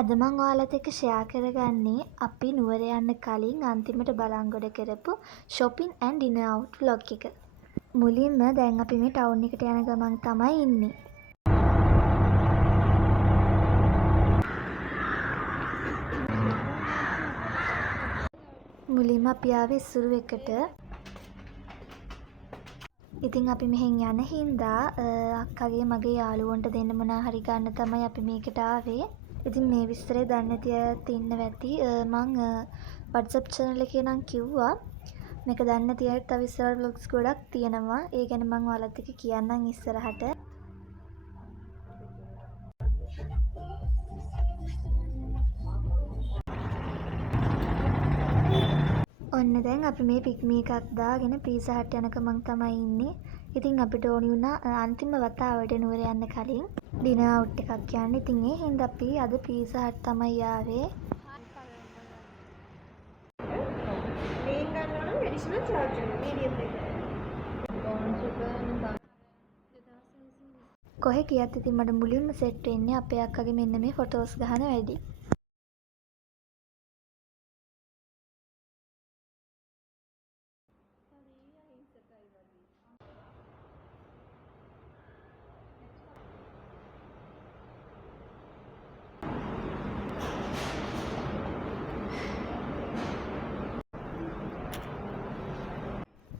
අද මම ඔයාලත් එක්ක ෂෙයා කරගන්නේ අපි නුවර යන්න කලින් අන්තිමට බලංගොඩ කරපු shopping and dinner out vlog එක. මුලින්ම දැන් අපි මේ ටවුන් එකට යන ගමන් තමයි ඉන්නේ. මුලින්ම අපි ආවේ ඉස්සුරු එකට. ඉතින් අපි මෙහෙන් යන හින්දා අක්කගේ මගේ යාළුවන්ට දෙන්න මොනා හරි ගන්න තමයි අපි මේකට ආවේ. ඉතින් මේ විස්තරේ දන්නේ නැති අයත් ඉන්නවා ඇති. මං WhatsApp channel එකේ නම් කිව්වා මේක දන්නේ නැති අයත් තව ඉස්සරහ vlogs ගොඩක් තියෙනවා. ඒ ගැන මං ඔයාලත් එක්ක කියන්නම් ඉස්සරහට. ඔන්න දැන් අපි මේ පික්මි එකක් දාගෙන පීසා හට් යනක මං තමයි ඉන්නේ. ඉතින් අපිට ඕනි වුණා අන්තිම වතාවට නුවර යන්න කලින් ඩිනර් අවුට් එකක් යන්න. ඉතින් ඒ හින්දා අපි අද පීසා හට් තමයි ආවේ. මේන් ගන්නවා නම් ඇඩිෂනල් charge එක මීඩියම් එක. කොහෙ ගියත් ඉතින් මට මුලින්ම සෙට් වෙන්නේ අපේ අක්කගේ මෙන්න මේ ෆොටෝස් ගහන වැඩි.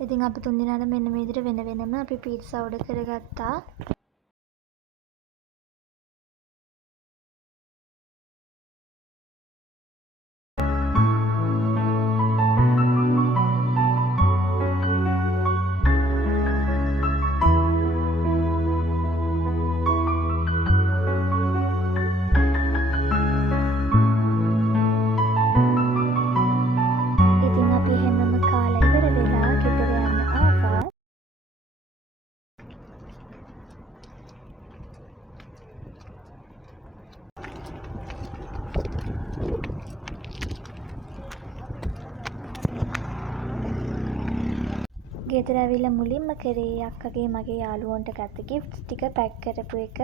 ඉතින් අපි තුන් දිනාට මෙන්න මේ විදිහට වෙන වෙනම අපි පීට්සා ඕඩර් කරගත්තා. ඉතින් අපි හැමෝම කාලා ඉවර වෙලා ගෙදර යන්න ආවා. ගෙදර ඇවිල්ලා මුලින්ම කරේ අක්කගේ මගේ යාළුවන්ට ගත්ත ගිෆ්ට්ස් ටික පැක් කරපු එක.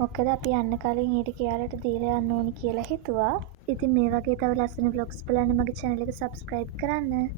මොකද අපි යන්න කලින් ඊට කියාලට දීලා යන්න ඕනි කියලා හිතුවා. ඉතින් මේ වගේ තව ලස්සන vlogs බලන්න මගේ channel එක subscribe කරන්න.